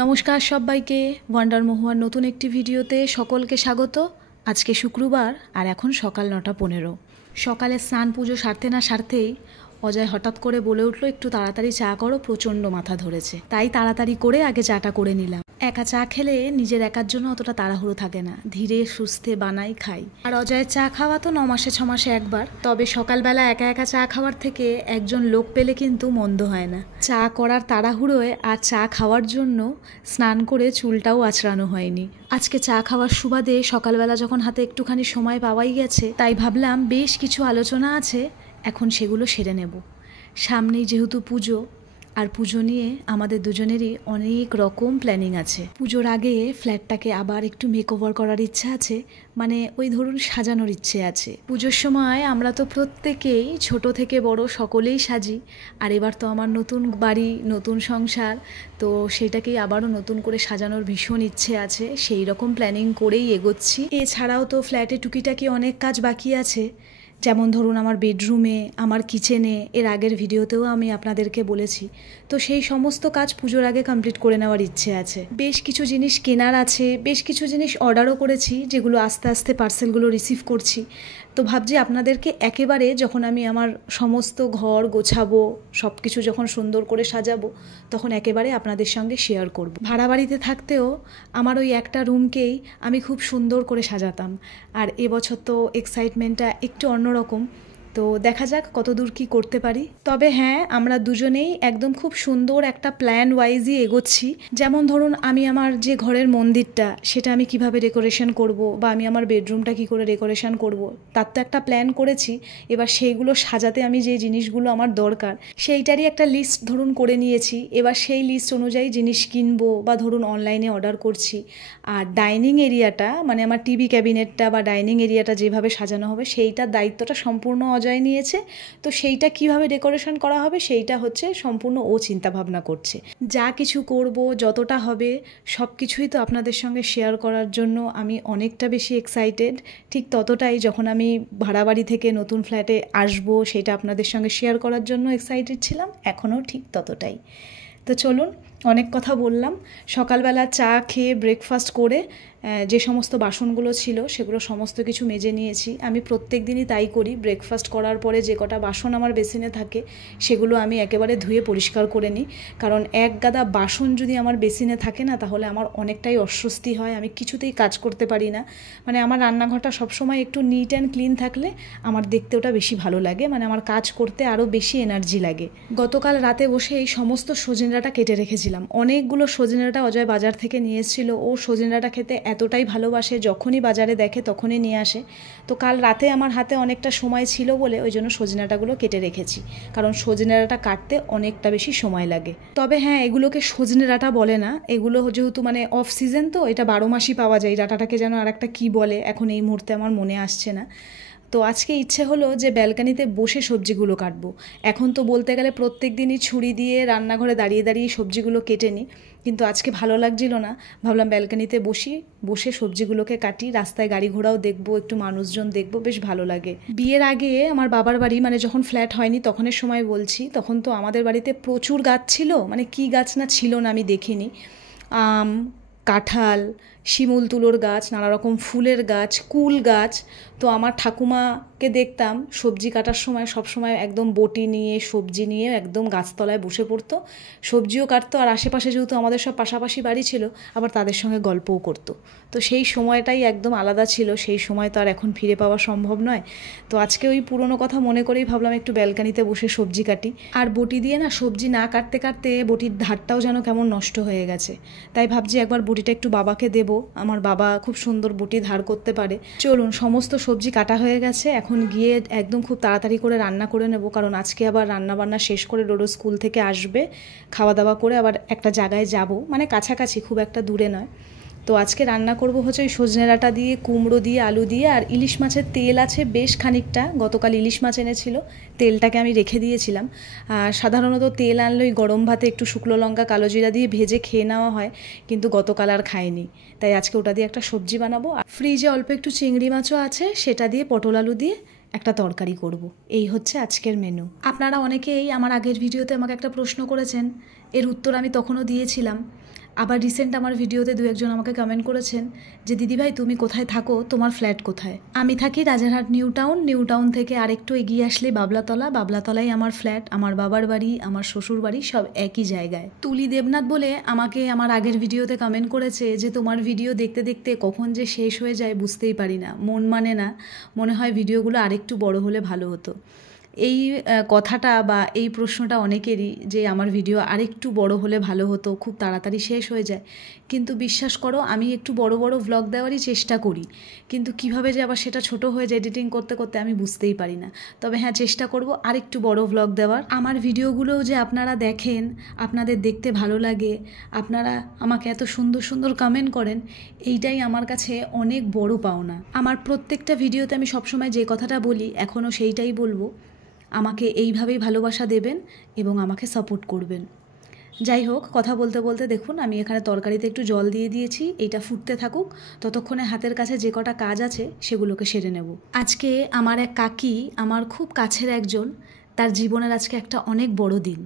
নমস্কার সবাইকে, ওয়ান্ডার মহুয়ার নতুন একটি ভিডিওতে সকলকে স্বাগত। আজকে শুক্রবার আর এখন সকাল 9:15। সকালে স্নান পুজো সারতে না সারতেই অজয় হঠাৎ করে বলে উঠলো, একটু তাড়াতাড়ি চা করো, প্রচণ্ড মাথা ধরেছে। তাই তাড়াতাড়ি করে আগে চাটা করে নিলাম। একা চা খেলে নিজের একার জন্য অতটা তাড়াহুড়ো থাকে না, ধীরে সুস্থে বানাই খাই। আর অজয়ের চা খাওয়া তো 9 মাসে 6 মাসে একবার। তবে সকালবেলা একা একা চা খাওয়ার থেকে একজন লোক পেলে কিন্তু মন্দ হয় না। চা করার তাড়াহুড়োয় আর চা খাওয়ার জন্য স্নান করে চুলটাও আঁচড়ানো হয়নি। আজকে চা খাওয়ার সুবাদে সকালবেলা যখন হাতে একটুখানি সময় পাওয়াই গেছে, তাই ভাবলাম বেশ কিছু আলোচনা আছে, এখন সেগুলো সেরে নেব। সামনেই যেহেতু পুজো, আর পুজো নিয়ে আমাদের দুজনেরই অনেক রকম প্ল্যানিং আছে। পুজোর আগে ফ্ল্যাটটাকে আবার একটু মেকওভার করার ইচ্ছা আছে, মানে ওই ধরুন সাজানোর ইচ্ছে আছে। পুজোর সময় আমরা তো প্রত্যেকেই ছোট থেকে বড় সকলেই সাজি, আর এবার তো আমার নতুন বাড়ি, নতুন সংসার, তো সেটাকেই আবারও নতুন করে সাজানোর ভীষণ ইচ্ছে আছে। সেই রকম প্ল্যানিং করেই এগোচ্ছি। এছাড়াও তো ফ্ল্যাটে টুকিটাকি অনেক কাজ বাকি আছে, যেমন ধরুন আমার বেডরুমে, আমার কিচেনে, এর আগের ভিডিওতেও আমি আপনাদেরকে বলেছি। তো সেই সমস্ত কাজ পুজোর আগে কমপ্লিট করে নেওয়ার ইচ্ছে আছে। বেশ কিছু জিনিস কেনার আছে, বেশ কিছু জিনিস অর্ডারও করেছি, যেগুলো আস্তে আস্তে পার্সেলগুলো রিসিভ করছি। তো ভাবছি আপনাদেরকে একেবারে যখন আমি আমার সমস্ত ঘর গোছাবো, সব কিছু যখন সুন্দর করে সাজাবো, তখন একেবারে আপনাদের সঙ্গে শেয়ার করব। ভাড়া বাড়িতে থাকতেও আমার ওই একটা রুমকেই আমি খুব সুন্দর করে সাজাতাম, আর এবছর তো এক্সাইটমেন্টটা একটু অন্যরকম। তো দেখা যাক কতদূর কি করতে পারি। তবে হ্যাঁ, আমরা দুজনেই একদম খুব সুন্দর একটা প্ল্যান ওয়াইজই এগোচ্ছি। যেমন ধরুন আমি আমার যে ঘরের মন্দিরটা, সেটা আমি কিভাবে ডেকোরেশন করব, বা আমি আমার বেডরুমটা কি করে ডেকোরেশন করব, তার তো একটা প্ল্যান করেছি। এবার সেইগুলো সাজাতে আমি যে জিনিসগুলো আমার দরকার, সেইটারই একটা লিস্ট ধরুন করে নিয়েছি। এবার সেই লিস্ট অনুযায়ী জিনিস কিনবো, বা ধরুন অনলাইনে অর্ডার করছি। আর ডাইনিং এরিয়াটা, মানে আমার টিভি ক্যাবিনেটটা বা ডাইনিং এরিয়াটা যেভাবে সাজানো হবে, সেইটার দায়িত্বটা সম্পূর্ণ অজয় নিয়েছে। তো সেইটা কিভাবে ডেকোরেশন করা হবে, সেইটা হচ্ছে সম্পূর্ণ ও চিন্তাভাবনা করছে। যা কিছু করব, যতটা হবে, সব কিছুই তো আপনাদের সঙ্গে শেয়ার করার জন্য আমি অনেকটা বেশি এক্সাইটেড। ঠিক ততটাই যখন আমি ভাড়া বাড়ি থেকে নতুন ফ্ল্যাটে আসবো, সেটা আপনাদের সঙ্গে শেয়ার করার জন্য এক্সাইটেড ছিলাম, এখনও ঠিক ততটাই। তো চলুন, অনেক কথা বললাম। সকালবেলা চা খেয়ে ব্রেকফাস্ট করে যে সমস্ত বাসনগুলো ছিল সেগুলো সমস্ত কিছু মেজে নিয়েছি। আমি প্রত্যেক দিনই তাই করি। ব্রেকফাস্ট করার পরে যে কটা বাসন আমার বেসিনে থাকে, সেগুলো আমি একেবারে ধুয়ে পরিষ্কার করে নিই। কারণ এক গাদা বাসন যদি আমার বেসিনে থাকে না, তাহলে আমার অনেকটাই অস্বস্তি হয়, আমি কিছুতেই কাজ করতে পারি না। মানে আমার রান্নাঘরটা সবসময় একটু নিট অ্যান্ড ক্লিন থাকলে আমার দেখতে ওটা বেশি ভালো লাগে, মানে আমার কাজ করতে আরও বেশি এনার্জি লাগে। গতকাল রাতে বসে এই সমস্ত সজনে ডাঁটা কেটে রেখেছিলাম। অনেকগুলো সজনে ডাঁটা অজয় বাজার থেকে নিয়ে এসেছিল। ও সজনে ডাঁটা খেতে এতটাই ভালোবাসে, যখনই বাজারে দেখে তখনই নিয়ে আসে। তো কাল রাতে আমার হাতে অনেকটা সময় ছিল বলে ওই জন্য সজনে ডাঁটাগুলো কেটে রেখেছি, কারণ সজনে ডাঁটা কাটতে অনেকটা বেশি সময় লাগে। তবে হ্যাঁ, এগুলোকে সজনে ডাঁটা বলে না, এগুলো যেহেতু মানে অফ সিজন, তো এটা 12 মাসই পাওয়া যায়। ডাঁটাটাকে যেন আর একটা কী বলে, এখন এই মুহূর্তে আমার মনে আসছে না। তো আজকে ইচ্ছে হলো যে ব্যালকানিতে বসে সবজিগুলো কাটবো। এখন তো বলতে গেলে প্রত্যেক দিনই ছুরি দিয়ে রান্নাঘরে দাঁড়িয়ে দাঁড়িয়ে সবজিগুলো কেটে নিই, কিন্তু আজকে ভালো লাগছিল না। ভাবলাম ব্যালকানিতে বসে সবজিগুলোকে কাটি, রাস্তায় গাড়ি ঘোড়াও দেখবো, একটু মানুষজন দেখবো, বেশ ভালো লাগে। বিয়ের আগে আমার বাবার বাড়ি, মানে যখন ফ্ল্যাট হয়নি তখনের সময় বলছি, তখন তো আমাদের বাড়িতে প্রচুর গাছ ছিল, মানে কি গাছ না ছিল না আমি দেখিনি। আম, কাঁঠাল, শিমুল তুলোর গাছ, নানা রকম ফুলের গাছ, কুল গাছ। তো আমার ঠাকুমাকে দেখতাম সবজি কাটার সময় সবসময় একদম বটি নিয়ে, সবজি নিয়ে একদম গাছতলায় বসে পড়তো, সবজিও কাটতো, আর আশেপাশে যেহেতু আমাদের সব পাশাপাশি বাড়ি ছিল, আবার তাদের সঙ্গে গল্পও করতো। তো সেই সময়টাই একদম আলাদা ছিল, সেই সময় তো আর এখন ফিরে পাওয়া সম্ভব নয়। তো আজকে ওই পুরনো কথা মনে করেই ভাবলাম একটু ব্যালকানিতে বসে সবজি কাটি। আর বটি দিয়ে না সবজি না কাটতে কাটতে বটির ধারটাও যেন কেমন নষ্ট হয়ে গেছে, তাই ভাবছি একবার বটিটা একটু বাবাকে দেবো। আমার বাবা খুব সুন্দর বটি ধার করতে পারে। চলুন, সমস্ত সবজি কাটা হয়ে গেছে, এখন গিয়ে একদম খুব তাড়াতাড়ি করে রান্না করে নেব, কারণ আজকে আবার রান্না বান্না শেষ করে ডোডো স্কুল থেকে আসবে, খাওয়া দাওয়া করে আবার একটা জায়গায় যাব, মানে কাছাকাছি, খুব একটা দূরে নয়। তো আজকে রান্না করব হচ্ছে ওই সজনে ডাঁটা দিয়ে, কুমড়ো দিয়ে, আলু দিয়ে, আর ইলিশ মাছের তেল আছে বেশ খানিকটা, গতকাল ইলিশ মাছ এনেছিল, তেলটাকে আমি রেখে দিয়েছিলাম। সাধারণত তেল আনলে ওই গরম ভাতে একটু শুকনো লঙ্কা কালো জিরা দিয়ে ভেজে খেয়ে নেওয়া হয়, কিন্তু গতকাল আর খাইনি, তাই আজকে ওটা দিয়ে একটা সবজি বানাবো। আর ফ্রিজে অল্প একটু চিংড়ি মাছও আছে, সেটা দিয়ে পটল আলু দিয়ে একটা তরকারি করব। এই হচ্ছে আজকের মেনু। আপনারা অনেকেই আমার আগের ভিডিওতে আমাকে একটা প্রশ্ন করেছেন, এর উত্তর আমি তখনও দিয়েছিলাম। আবার রিসেন্ট আমার ভিডিওতে দু একজন আমাকে কমেন্ট করেছেন যে দিদিভাই তুমি কোথায় থাকো, তোমার ফ্ল্যাট কোথায়। আমি থাকি রাজারহাট নিউ টাউন থেকে আরেকটু এগিয়ে আসলে বাবলাতলাই আমার ফ্ল্যাট, আমার বাবার বাড়ি, আমার শ্বশুর বাড়ি সব একই জায়গায়। তুলি দেবনাথ বলে আমাকে আমার আগের ভিডিওতে কমেন্ট করেছে যে তোমার ভিডিও দেখতে দেখতে কখন যে শেষ হয়ে যায় বুঝতেই পারি না, মন মানে না, মনে হয় ভিডিওগুলো আরেকটু বড় হলে ভালো হতো। এই কথাটা বা এই প্রশ্নটা অনেকেরই যে আমার ভিডিও আরেকটু বড় হলে ভালো হতো, খুব তাড়াতাড়ি শেষ হয়ে যায়। কিন্তু বিশ্বাস করো আমি একটু বড় ভ্লগ দেওয়ারই চেষ্টা করি, কিন্তু কিভাবে যে আবার সেটা ছোট হয়ে যায় এডিটিং করতে করতে আমি বুঝতেই পারি না। তবে হ্যাঁ, চেষ্টা করব আরেকটু বড় ভ্লগ দেওয়ার। আমার ভিডিওগুলোও যে আপনারা দেখেন, আপনাদের দেখতে ভালো লাগে, আপনারা আমাকে এত সুন্দর সুন্দর কমেন্ট করেন, এইটাই আমার কাছে অনেক বড় পাওনা। আমার প্রত্যেকটা ভিডিওতে আমি সবসময় যে কথাটা বলি এখনও সেইটাই বলবো, আমাকে এইভাবেই ভালোবাসা দেবেন এবং আমাকে সাপোর্ট করবেন। যাই হোক, কথা বলতে বলতে দেখুন আমি এখানে তরকারিতে একটু জল দিয়ে দিয়েছি, এইটা ফুটতে থাকুক, ততক্ষণে হাতের কাছে যে কটা কাজ আছে সেগুলোকে সেরে নেব। আজকে আমার এক কাকি, আমার খুব কাছের একজন, তার জীবনের আজকে একটা অনেক বড় দিন।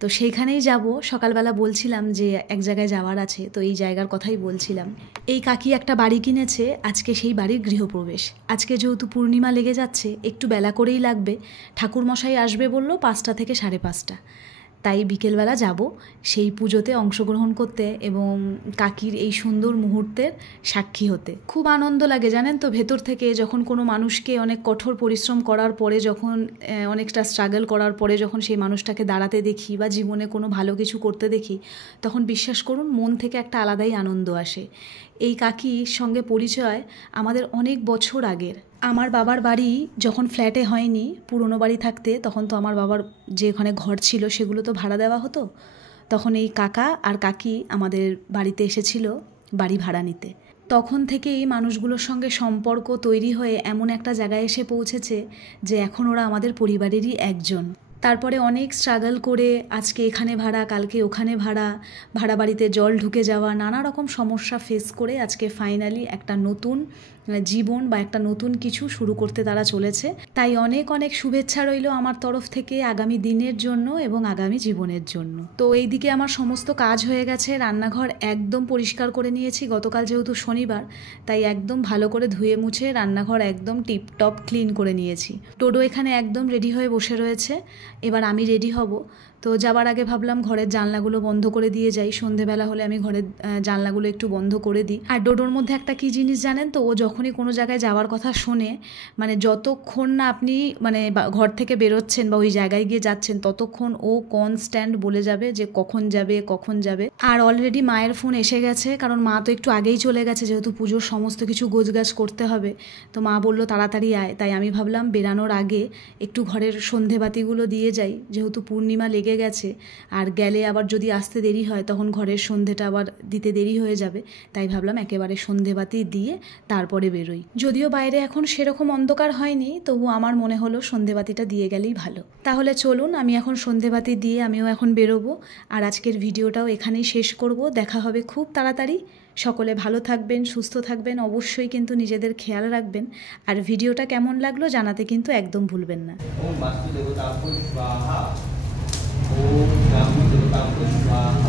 তো সেইখানেই যাব। সকালবেলা বলছিলাম যে এক জায়গায় যাওয়ার আছে, তো এই জায়গার কথাই বলছিলাম। এই কাকি একটা বাড়ি কিনেছে, আজকে সেই বাড়ির গৃহপ্রবেশ। আজকে যেহেতু পূর্ণিমা লেগে যাচ্ছে, একটু বেলা করেই লাগবে। ঠাকুরমশাই আসবে বলল 5টা থেকে 5:30, তাই বিকেলবেলা যাব সেই পুজোতে অংশগ্রহণ করতে এবং কাকির এই সুন্দর মুহূর্তের সাক্ষী হতে। খুব আনন্দ লাগে জানেন তো, ভেতর থেকে যখন কোনো মানুষকে অনেক কঠোর পরিশ্রম করার পরে, যখন অনেকটা স্ট্রাগল করার পরে যখন সেই মানুষটাকে দাঁড়াতে দেখি বা জীবনে কোনো ভালো কিছু করতে দেখি, তখন বিশ্বাস করুন মন থেকে একটা আলাদাই আনন্দ আসে। এই কাকির সঙ্গে পরিচয় আমাদের অনেক বছর আগের। আমার বাবার বাড়ি যখন ফ্ল্যাটে হয়নি, পুরনো বাড়ি থাকতে, তখন তো আমার বাবার যেখানে ঘর ছিল সেগুলো তো ভাড়া দেওয়া হতো, তখন এই কাকা আর কাকি আমাদের বাড়িতে এসেছিল বাড়ি ভাড়া নিতে। তখন থেকেই মানুষগুলোর সঙ্গে সম্পর্ক তৈরি হয়ে এমন একটা জায়গায় এসে পৌঁছেছে যে এখন ওরা আমাদের পরিবারেরই একজন। তারপরে অনেক স্ট্রাগল করে আজকে এখানে ভাড়া, কালকে ওখানে ভাড়া বাড়িতে জল ঢুকে যাওয়া, নানা রকম সমস্যা ফেস করে আজকে ফাইনালি একটা নতুন জীবন বা একটা নতুন কিছু শুরু করতে তারা চলেছে। তাই অনেক অনেক শুভেচ্ছা রইল আমার তরফ থেকে আগামী দিনের জন্য এবং আগামী জীবনের জন্য। তো এইদিকে আমার সমস্ত কাজ হয়ে গেছে, রান্নাঘর একদম পরিষ্কার করে নিয়েছি। গতকাল যেহেতু শনিবার, তাই একদম ভালো করে ধুয়ে মুছে রান্নাঘর একদম টিপটপ ক্লিন করে নিয়েছি। ডোডো এখানে একদম রেডি হয়ে বসে রয়েছে, এবার আমি রেডি হব। তো যাবার আগে ভাবলাম ঘরের জানলাগুলো বন্ধ করে দিয়ে যাই, সন্ধেবেলা হলে আমি ঘরের জানলাগুলো একটু বন্ধ করে দিই। আর ডোডোর মধ্যে একটা কী জিনিস জানেন তো, ও যখনই কোনো জায়গায় যাওয়ার কথা শোনে, মানে যতক্ষণ না আপনি মানে ঘর থেকে বেরোচ্ছেন বা ওই জায়গায় গিয়ে যাচ্ছেন, ততক্ষণ ও কনস্ট্যান্ট বলে যাবে যে কখন যাবে। আর অলরেডি মায়ের ফোন এসে গেছে, কারণ মা তো একটু আগেই চলে গেছে, যেহেতু পুজোর সমস্ত কিছু গোছগাছ করতে হবে। তো মা বললো তাড়াতাড়ি আয়, তাই আমি ভাবলাম বেরানোর আগে একটু ঘরের সন্ধেবাতিগুলো দিয়ে যাই, যেহেতু পূর্ণিমা লেগে গেছে। আর গেলে আবার যদি আসতে দেরি হয় তখন ঘরের সন্ধেটা আবার দিতে দেরি হয়ে যাবে, তাই ভাবলাম একেবারে সন্ধেবাতি দিয়ে তারপরে বেরোই। যদিও বাইরে এখন সেরকম অন্ধকার হয়নি, তবু আমার মনে হলো সন্ধেবাতিটা দিয়ে গেলেই ভালো। তাহলে চলুন, আমি এখন সন্ধেবাতি দিয়ে আমিও এখন বেরোবো। আর আজকের ভিডিওটাও এখানেই শেষ করব। দেখা হবে খুব তাড়াতাড়ি। সকলে ভালো থাকবেন, সুস্থ থাকবেন, অবশ্যই কিন্তু নিজেদের খেয়াল রাখবেন। আর ভিডিওটা কেমন লাগলো জানাতে কিন্তু একদম ভুলবেন না। ওম বাস্তু দেবতা পুষ্পাহা, ওম নামো দেবতা পুষ্পাহা।